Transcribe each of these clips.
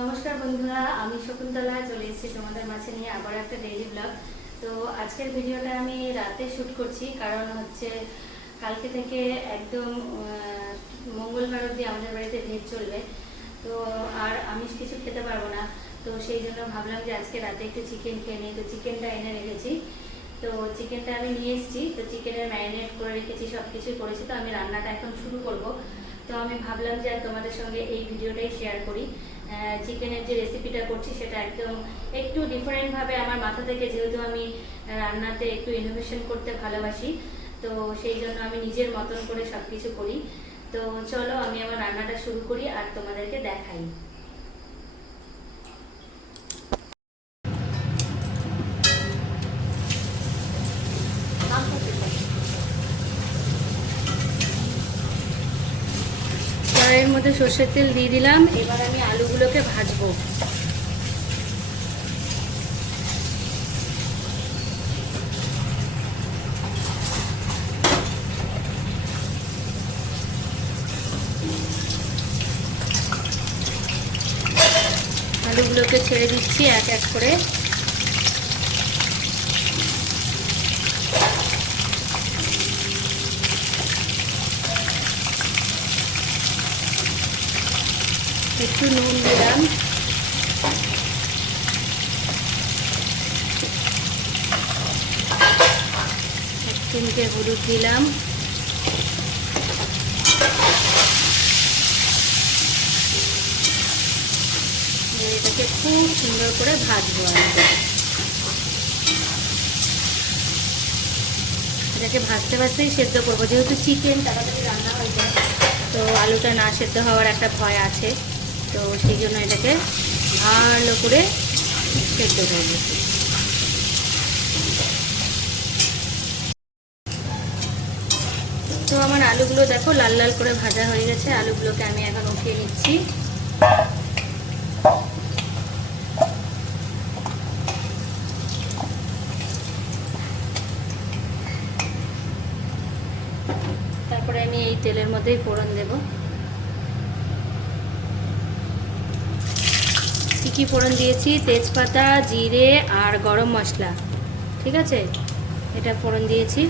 নমস্কার বন্ধুরা, আমি শকুন্তলা চলে এসেছি তোমাদের মাঝে নিয়ে আবার একটা ডেইলি ব্লগ। তো আজকের ভিডিওটা আমি রাতে শ্যুট করছি, কারণ হচ্ছে কালকে থেকে একদম মঙ্গলবার অবধি আমাদের বাড়িতে ভেজ চলবে। তো আর আমিষ কিছু খেতে পারবো না, তো সেই জন্য ভাবলাম যে আজকে রাতে একটু চিকেন খেয়ে নিই। তো চিকেনটা এনে রেখেছি, তো চিকেনটা আমি নিয়ে এসেছি। তো চিকেনের ম্যারিনেট করে রেখেছি, সব কিছুই করেছি। তো আমি রান্নাটা এখন শুরু করব। তো আমি ভাবলাম যে তোমাদের সঙ্গে এই ভিডিওটাই শেয়ার করি। চিকেনের যে রেসিপিটা করছি সেটা একদম একটু ডিফারেন্টভাবে আমার মাথা থেকে, যেহেতু আমি রান্নাতে একটু ইনোভেশন করতে ভালোবাসি, তো সেই জন্য আমি নিজের মতন করে সব কিছু করি। তো চলো আমি আমার রান্নাটা শুরু করি আর তোমাদেরকে দেখাই। কড়াইয়ের মধ্যে সর্ষের তেল দিয়ে দিলাম। এবার আমি আলুগুলোকে ভাজবো। আলুগুলোকে ছেড়ে দিচ্ছি এক এক করে। একটু নুন দিলাম, এক চিমটে হলুদ দিলাম, এটাকে খুব সুন্দর করে ভাজবো। এটাকে ভাজতে ভাজতেই সেদ্ধ করবো, যেহেতু চিকেন তাড়াতাড়ি রান্না হয়ে যায়, তো আলুটা না সেদ্ধ হওয়ার একটা ভয় আছে। তো সেই জন্য এটাকে ভালো করে সেদ্ধ করবো। তো আমার আলুগুলো দেখো লাল লাল করে ভাজা হয়ে গেছে। আলুগুলোকে আমি এখন উঠিয়ে নিচ্ছি। তারপরে আমি এই তেলের মধ্যেই ফোড়ন দেব। কি ফোড়ন দিয়েছি? তেজপাতা, জিরে আর গরম মশলা, ঠিক আছে, এটা ফোড়ন দিয়েছি।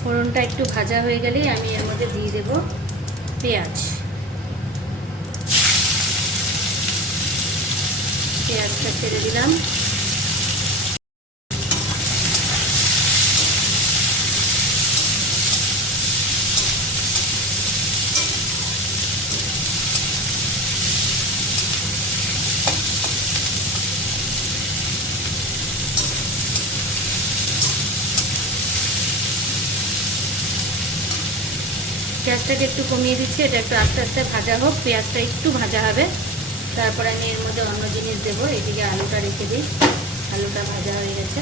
ফোড়নটা একটু ভাজা হয়ে গেলেই আমি এর মধ্যে দিয়ে দেব পেঁয়াজ। পেঁয়াজটা ছেড়ে দিলাম। পেঁয়াজটাকে একটু কমিয়ে দিচ্ছি, এটা একটু আস্তে আস্তে ভাজা হোক। পেঁয়াজটা একটু ভাজা হবে, তারপরে আমি এর মধ্যে অন্য জিনিস দেবো। এদিকে আলুটা রেখে দিই, আলুটা ভাজা হয়ে গেছে।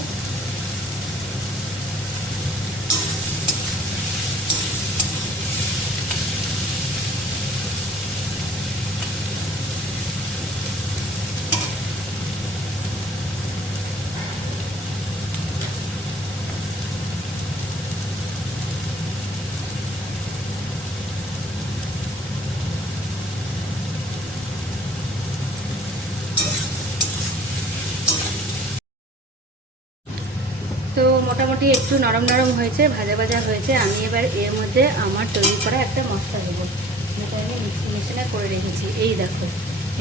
তো মোটামুটি একটু নরম নরম হয়েছে, ভাজা ভাজা হয়েছে। আমি এবার এর মধ্যে আমার তৈরি করা একটা মশলা দেবো, যেটা আমি মিক্সি মেশিনে করে রেখেছি। এই দেখো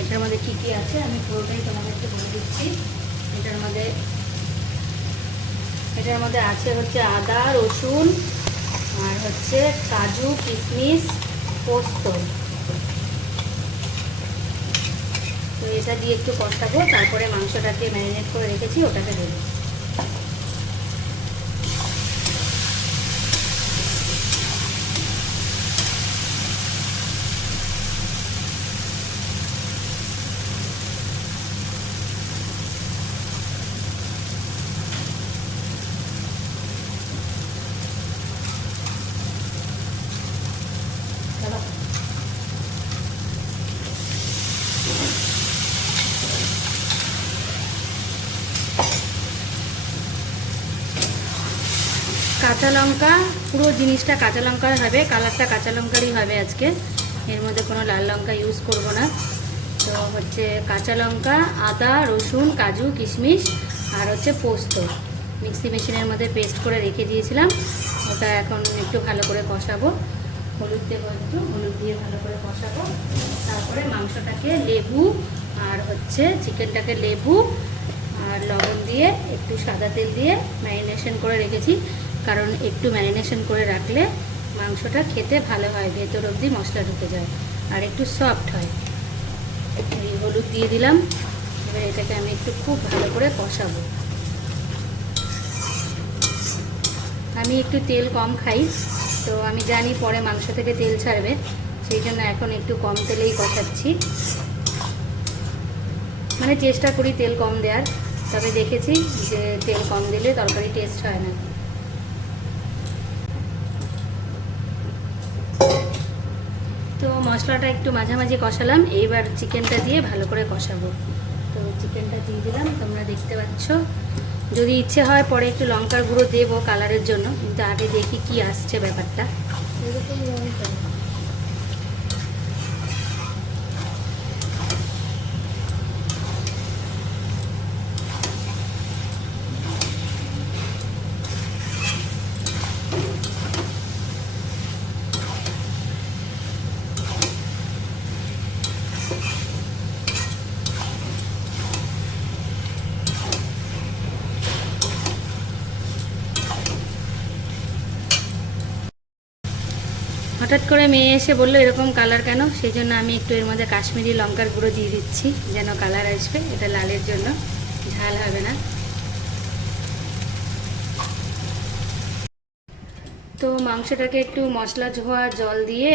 এটার মধ্যে কী কী আছে আমি পুরোটাই তোমাদেরকে বলে দিচ্ছি। এটার মধ্যে আছে হচ্ছে আদা, রসুন, আর হচ্ছে কাজু, কিশমিশ, পোস্ত। তো এটা দিয়ে একটু কষাবো, তারপরে মাংসটাকে ম্যারিনেট করে রেখেছি ওটাকে দেবো। কাঁচা লঙ্কা, পুরো জিনিসটা কাঁচা লঙ্কার হবে, কালারটা কাঁচা লঙ্কারই হবে আজকে, এর মধ্যে কোনো লাল লঙ্কা ইউজ করব না। তো হচ্ছে কাঁচা লঙ্কা, আদা, রসুন, কাজু, কিশমিশ আর হচ্ছে পোস্ত মিক্সি মেশিনের মধ্যে পেস্ট করে রেখে দিয়েছিলাম। ওটা এখন একটু ভালো করে কষাবো, হলুদ দেবো, একটু হলুদ দিয়ে ভালো করে কষাবো। তারপরে মাংসটাকে লেবু আর হচ্ছে চিকেনটাকে লেবু আর লবণ দিয়ে একটু সাদা তেল দিয়ে ম্যারিনেশন করে রেখেছি, কারণ একটু ম্যারিনেশন করে রাখলে মাংসটা খেতে ভালো হয়, ভেতর অবধি মশলা ঢুকে যায় আর একটু সফট হয়। এই হলুদ দিয়ে দিলাম। এবার এটাকে আমি একটু খুব ভালো করে কষাবো। আমি একটু তেল কম খাই, তো আমি জানি পরে মাংস থেকে তেল ছাড়বে, সেই জন্য এখন একটু কম তেলেই কষাচ্ছি। মানে চেষ্টা করি তেল কম দেওয়ার, তবে দেখেছি যে তেল কম দিলে তরকারি টেস্ট হয় না। তো মশলাটা একটু মাঝামাঝি কষালাম, এইবার চিকেনটা দিয়ে ভালো করে কষাবো। তো চিকেনটা দিয়ে দিলাম, তোমরা দেখতে পাচ্ছ। যদি ইচ্ছে হয় পরে একটু লঙ্কার গুঁড়ো দেবো কালারের জন্য, কিন্তু আগে দেখি কি আসছে ব্যাপারটা। এরকম লঙ্কা হঠাৎ করে মেয়ে এসে বললো এরকম কালার কেন, সেই জন্য আমি একটু এর মধ্যে কাশ্মীরি লঙ্কার গুঁড়ো দিয়ে দিচ্ছি, যেন কালার আসবে। এটা লালের জন্য, ঝাল হবে না। তো মাংসটাকে একটু মশলা ধোয়া জল দিয়ে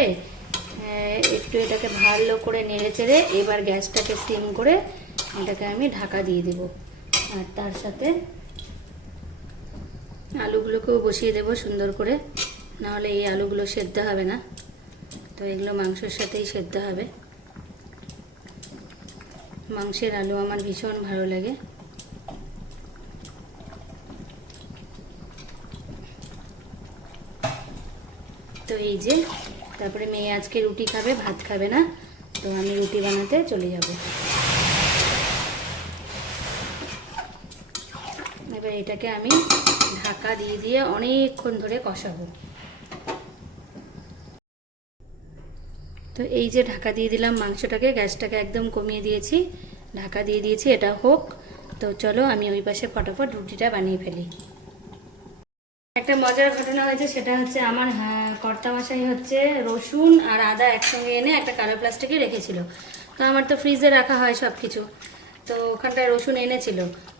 একটু এটাকে ভালো করে নেড়ে চেড়ে এবার গ্যাসটাকে সিম করে এটাকে আমি ঢাকা দিয়ে দেব। আর তার সাথে আলুগুলোকেও বসিয়ে দেব সুন্দর করে, নাহলে এই আলুগুলো সেদ্ধ হবে না। তো এগুলো মাংসের সাথেই সেদ্ধ হবে। মাংসের আলু আমার ভীষণ ভালো লাগে। তো এই যে, তারপরে মেয়ে আজকে রুটি খাবে, ভাত খাবে না, তো আমি রুটি বানাতে চলে যাব। এবার এটাকে আমি ঢাকা দিয়ে দিয়ে অনেকক্ষণ ধরে কষাবো। তো এই যে ঢাকা দিয়ে দিলাম মাংসটাকে, গ্যাসটাকে একদম কমিয়ে দিয়েছি, ঢাকা দিয়ে দিয়েছি, এটা হোক। তো চলো আমি ওই পাশে ফটাফট রুটিটা বানিয়ে ফেলি। একটা মজার ঘটনা হয়েছে, সেটা হচ্ছে আমার কর্তামশাই হচ্ছে রসুন আর আদা একসঙ্গে এনে একটা কালো প্লাস্টিকে রেখেছিল। তো আমার তো ফ্রিজে রাখা হয় সব কিছু, তো ওখানটায় রসুন এনেছিল।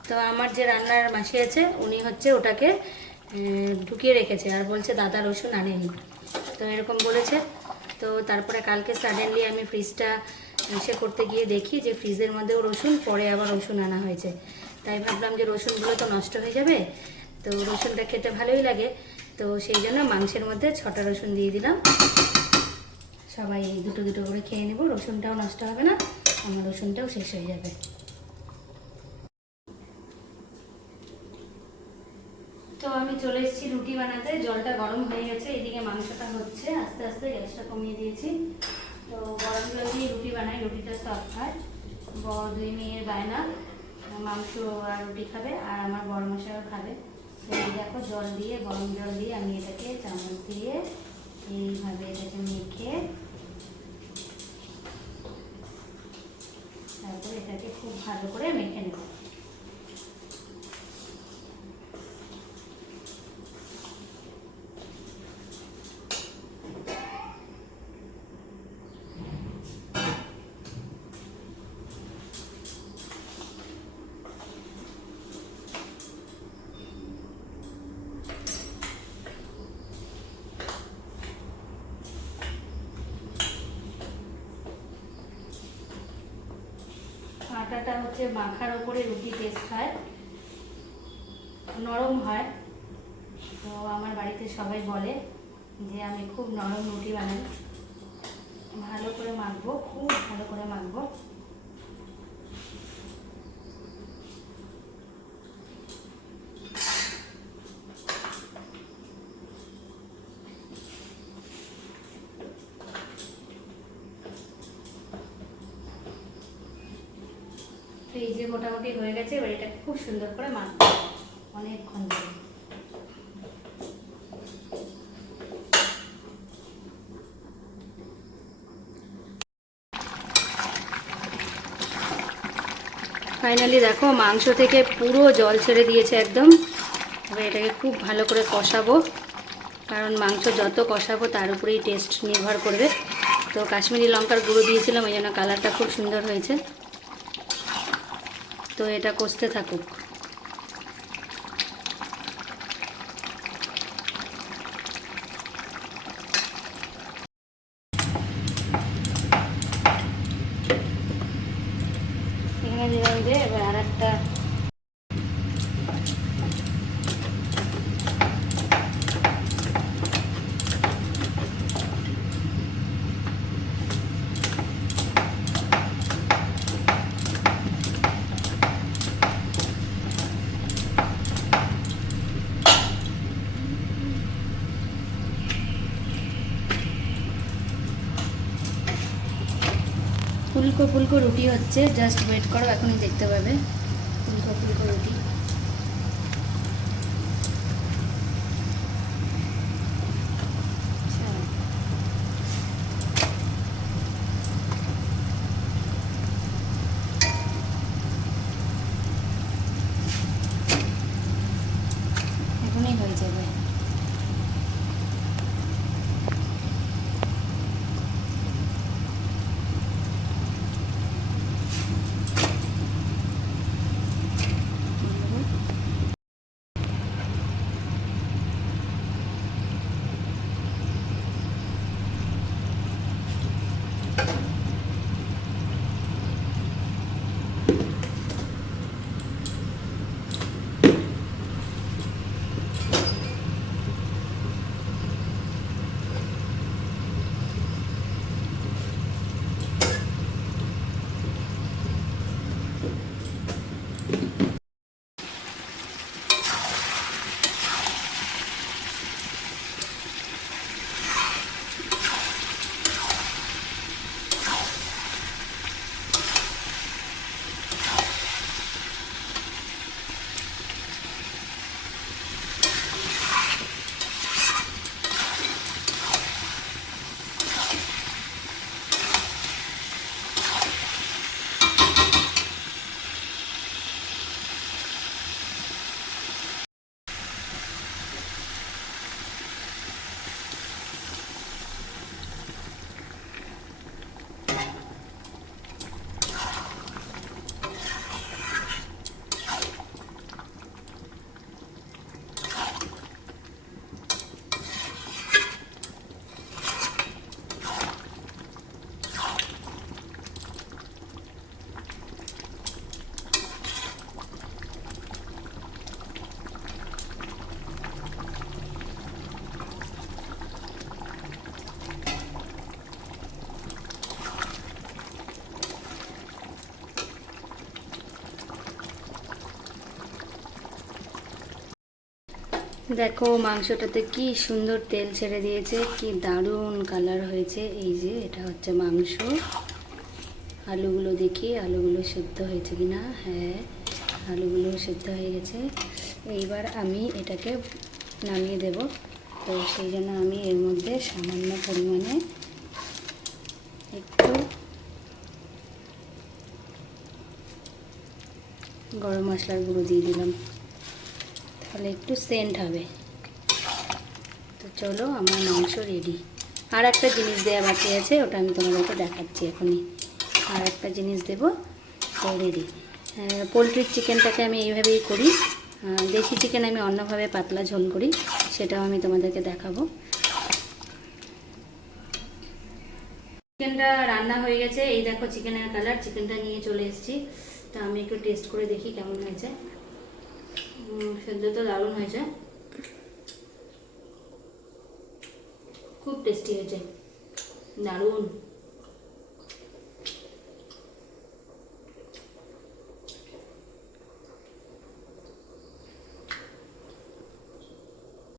তো আমার যে রান্নার মাসি আছে উনি হচ্ছে ওটাকে ঢুকিয়ে রেখেছে আর বলছে দাদা রসুন আনেনি, তো এরকম বলেছে। তো তারপরে কালকে সাডেনলি আমি ফ্রিজটা ইসে করতে গিয়ে দেখি যে ফ্রিজের মধ্যেও রসুন, পরে আবার রসুন আনা হয়েছে। তাই ভাবলাম যে রসুনগুলো তো নষ্ট হয়ে যাবে, তো রসুনটা খেতে ভালোই লাগে, তো সেই জন্য মাংসের মধ্যে 6টা রসুন দিয়ে দিলাম। সবাই দুটো দুটো করে খেয়ে নেব, রসুনটাও নষ্ট হবে না, আমার রসুনটাও শেষ হয়ে যাবে। তো আমি চলে এসেছি রুটি বানাতে, জলটা গরম হয়ে গেছে, এদিকে মাংসটা হচ্ছে, আস্তে আস্তে গ্যাসটা কমিয়ে দিয়েছি। তো গরম জল দিয়ে রুটি বানাই, রুটিটা সফট হয়। দুই মেয়ের বায়না, মাংস আর রুটি খাবে, আর আমার বড় মশাইও খাবে। তো এই দেখো জল দিয়ে, গরম জল দিয়ে আমি এটাকে চামচ দিয়ে এইভাবে এটাকে মেখে তারপর এটাকে খুব ভালো করে মেখে নেব। আটাটা হচ্ছে মাখার ওপরে রুটি টেস্ট হয়, নরম হয়। তো আমার বাড়িতে সবাই বলে যে আমি খুব নরম রুটি বানাই। ভালো করে মাখবো, খুব ভালো করে মাখবো। এই যে মোটামুটি হয়ে গেছে, এবার এটাকে খুব সুন্দর করে মাখতে হবে অনেকক্ষণ ধরে। ফাইনালি দেখো মাংস থেকে পুরো জল ছেড়ে দিয়েছে একদম। এবার এটাকে খুব ভালো করে কষাবো, কারণ মাংস যত কষাবো তার উপরেই টেস্ট নির্ভর করবে। তো কাশ্মীরি লঙ্কার গুঁড়ো দিয়েছিলাম, ওই জন্য কালারটা খুব সুন্দর হয়েছে। তো এটা কষতে থাকুক। এখানে দিলাম যে এবার আর একটা ফুলকো ফুলকো রুটি হচ্ছে, জাস্ট ওয়েট করো, এখনই দেখতে পাবে ফুলকো ফুলকো রুটি। এখনই হয়ে যাবে। দেখো মাংসটাতে কি সুন্দর তেল ছেড়ে দিয়েছে, কি দারুণ কালার হয়েছে। এই যে এটা হচ্ছে মাংস। আলুগুলো দেখি আলুগুলো সেদ্ধ হয়েছে কিনা। হ্যাঁ, আলুগুলো সেদ্ধ হয়ে গেছে। এইবার আমি এটাকে নামিয়ে দেব। তো সেই জন্য আমি এর মধ্যে সামান্য পরিমাণে একটু গরম মশলার গুঁড়ো দিয়ে দিলাম, তাহলে একটু সেন্ট হবে। তো চলো, আমার মাংস রেডি। আর একটা জিনিস দেওয়া বাকি আছে, ওটা আমি তোমাদেরকে দেখাচ্ছি এখনই। আর একটা জিনিস দেব, তো রেডি। পোলট্রির চিকেনটাকে আমি এইভাবেই করি, দেশি চিকেন আমি অন্যভাবে পাতলা ঝোল করি, সেটাও আমি তোমাদেরকে দেখাবো। চিকেনটা রান্না হয়ে গেছে, এই দেখো চিকেনের কালার। চিকেনটা নিয়ে চলে এসেছি, তা আমি একটু টেস্ট করে দেখি কেমন হয়েছে। সেদ্ধ তো দারুণ হয়েছে, খুব টেস্টি হয়েছে, দারুণ।